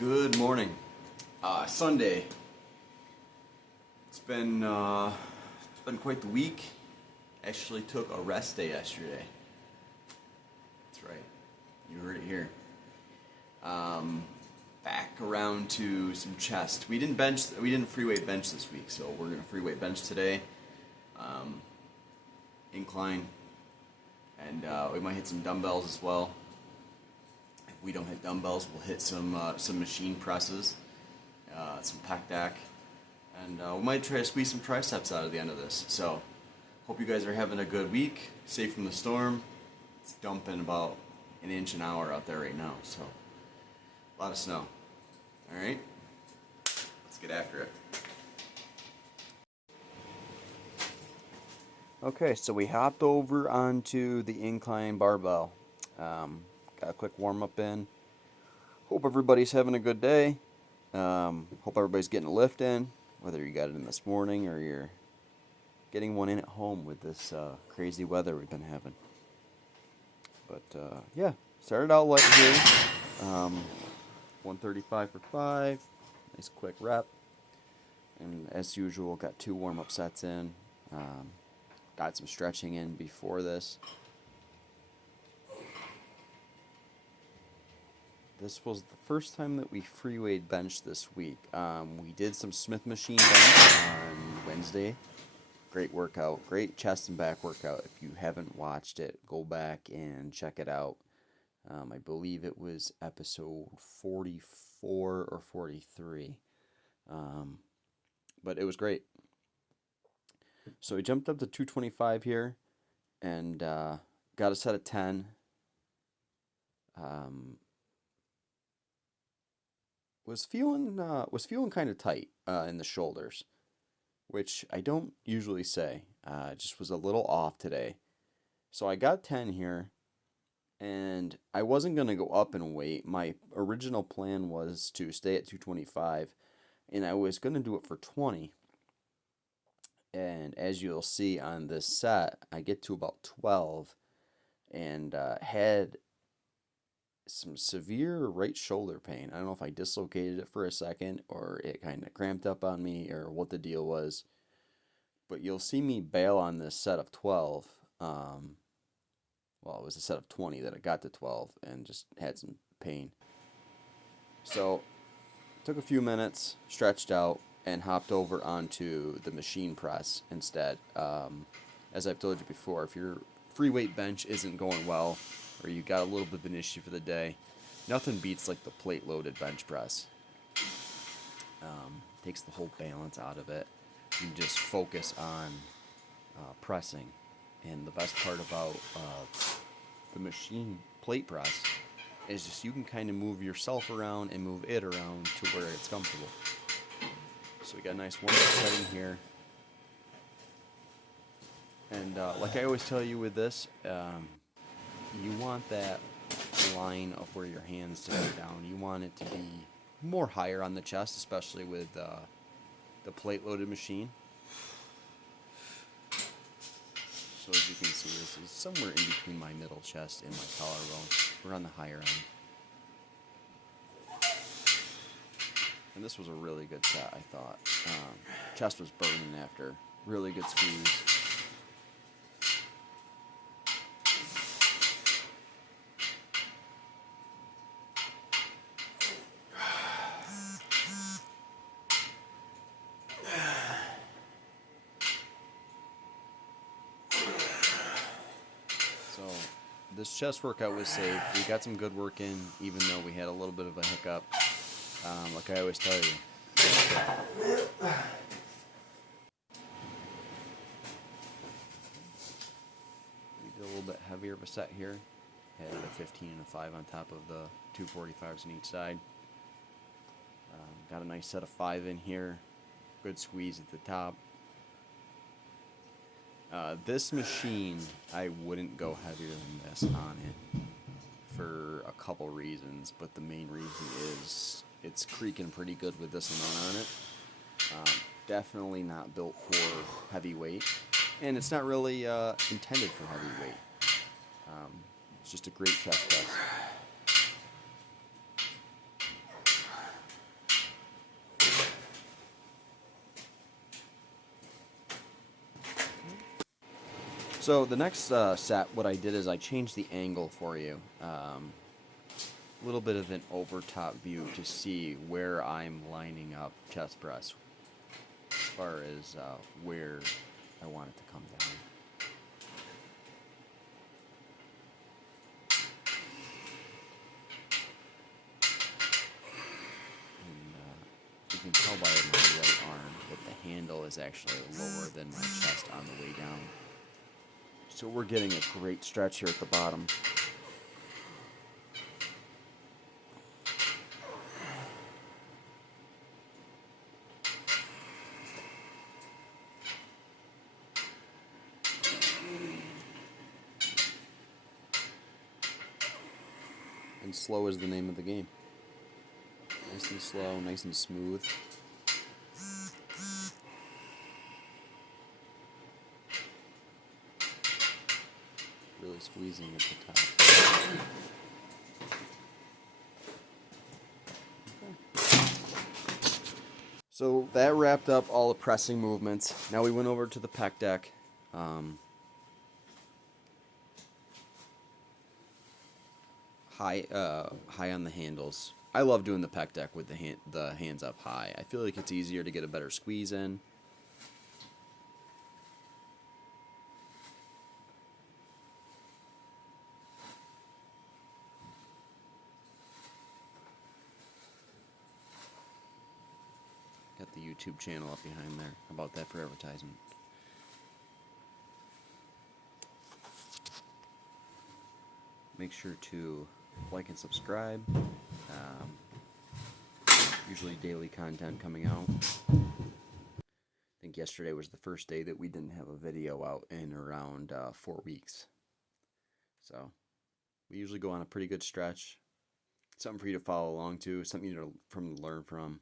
Good morning. Sunday. It's been quite the week. Actually took a rest day yesterday. That's right. You heard it here. Back around to some chest. We didn't free weight bench this week, so we're gonna free weight bench today. Incline, and we might hit some dumbbells as well. If we don't hit dumbbells, we'll hit some machine presses, some pec deck, and we might try to squeeze some triceps out of the end of this. So, hope you guys are having a good week, safe from the storm. It's dumping about an inch an hour out there right now, so a lot of snow. All right, let's get after it. Okay, so we hopped over onto the incline barbell. Got a quick warm-up in. Hope everybody's having a good day. Hope everybody's getting a lift in, whether you got it in this morning or you're getting one in at home with this crazy weather we've been having. But yeah, started out light here. 135 for 5. Nice quick rep. And as usual, got 2 warm-up sets in. Got some stretching in before this. This was the first time that we free weight benched this week. We did some Smith machine bench on Wednesday. Great workout, great chest and back workout. If you haven't watched it, go back and check it out. I believe it was episode 44 or 43. But it was great. So we jumped up to 225 here and got a set of 10. Was feeling kind of tight in the shoulders, which I don't usually say. Just was a little off today. So I got 10 here, and I wasn't going to go up in weight. My original plan was to stay at 225, and I was going to do it for 20. And as you'll see on this set, I get to about 12 and had some severe right shoulder pain. I don't know if I dislocated it for a second or it kind of cramped up on me or what the deal was. But you'll see me bail on this set of 12. Well, it was a set of 20 that I got to 12 and just had some pain. So, took a few minutes, stretched out, and hopped over onto the machine press instead. As I've told you before, if your free weight bench isn't going well, or you got a little bit of an issue for the day, nothing beats like the plate loaded bench press. Takes the whole balance out of it. You just focus on pressing. And the best part about the machine plate press is just you can kind of move yourself around and move it around to where it's comfortable. So we got a nice warm-up setting here. And like I always tell you with this, you want that line of where your hands to go down. You want it to be more higher on the chest, especially with the plate-loaded machine. So as you can see, this is somewhere in between my middle chest and my collarbone. We're on the higher end. And this was a really good set, I thought. Chest was burning after. Really good squeeze. So this chest workout was safe. We got some good work in, even though we had a little bit of a hiccup. Like I always tell you. We did a little bit heavier of a set here. Had a 15 and a 5 on top of the 245s on each side. Got a nice set of 5 in here. Good squeeze at the top. This machine, I wouldn't go heavier than this on it for a couple reasons, but the main reason is it's creaking pretty good with this amount on it. Definitely not built for heavy weight, and it's not really intended for heavy weight. It's just a great chest press. So the next set, what I did is I changed the angle for you. A little bit of an over top view to see where I'm lining up chest press as far as where I want it to come down. And you can tell by my right arm that the handle is actually lower than my chest on the way down. So we're getting a great stretch here at the bottom. And slow is the name of the game. Nice and slow, nice and smooth. Really squeezing at the top. Okay. So that wrapped up all the pressing movements. Now we went over to the pec deck. High on the handles. I love doing the pec deck with the hands up high. I feel like it's easier to get a better squeeze in. Got the YouTube channel up behind there. How about that for advertisement? Make sure to like and subscribe. Usually daily content coming out. I think yesterday was the first day that we didn't have a video out in around 4 weeks. So we usually go on a pretty good stretch. Something for you to follow along to, something to learn from.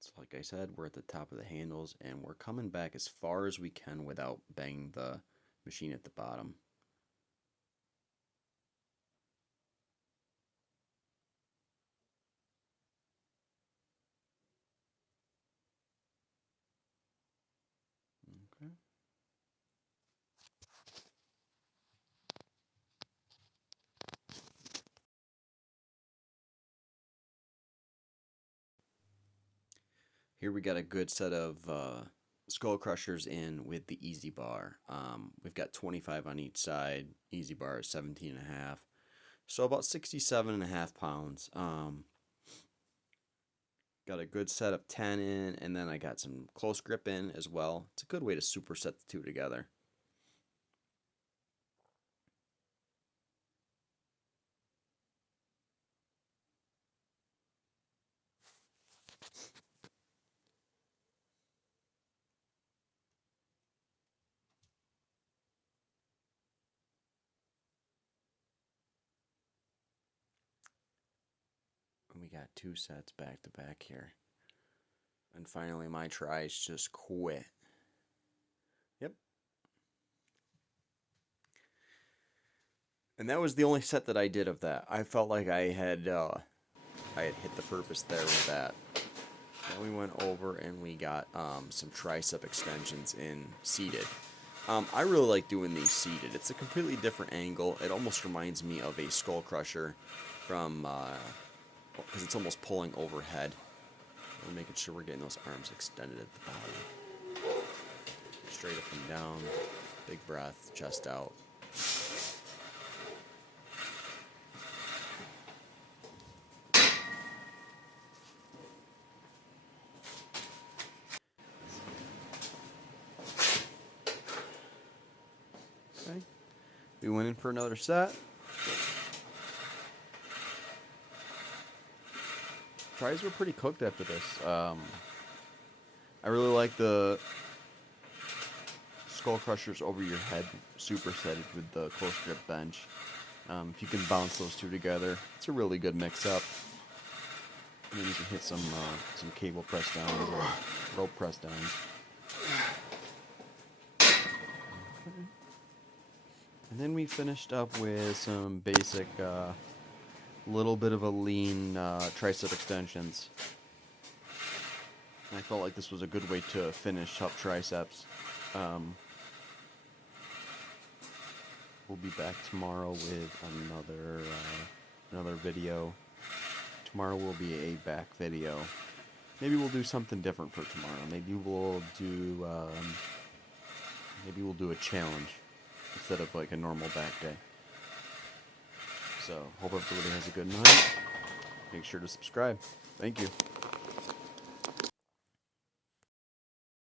So like I said, we're at the top of the handles and we're coming back as far as we can without banging the machine at the bottom. Okay. Here we got a good set of skull crushers in with the easy bar. We've got 25 on each side. Easy bar is 17 and a half. So about 67 and a half pounds. Got a good set of 10 in, and then I got some close grip in as well. It's a good way to superset the two together. And we got 2 sets back to back here. And finally my tries just quit. Yep. And that was the only set that I did of that. I felt like I had hit the purpose there with that. Then we went over and we got some tricep extensions in seated. I really like doing these seated. It's a completely different angle. It almost reminds me of a skull crusher from, because it's almost pulling overhead. We're making sure we're getting those arms extended at the bottom. Straight up and down. Big breath, chest out. Okay. We went in for another set. Tries were pretty cooked after this. I really like the skull crushers over your head supersetted with the close grip bench. If you can bounce those two together, it's a really good mix-up. And then you can hit some cable press downs or rope press downs. And then we finished up with some basic, little bit of a lean tricep extensions. I felt like this was a good way to finish up triceps. We'll be back tomorrow with another video. Tomorrow will be a back video. Maybe we'll do something different for tomorrow. Maybe we'll do a challenge instead of like a normal back day. So, hope everybody has a good night. Make sure to subscribe. Thank you.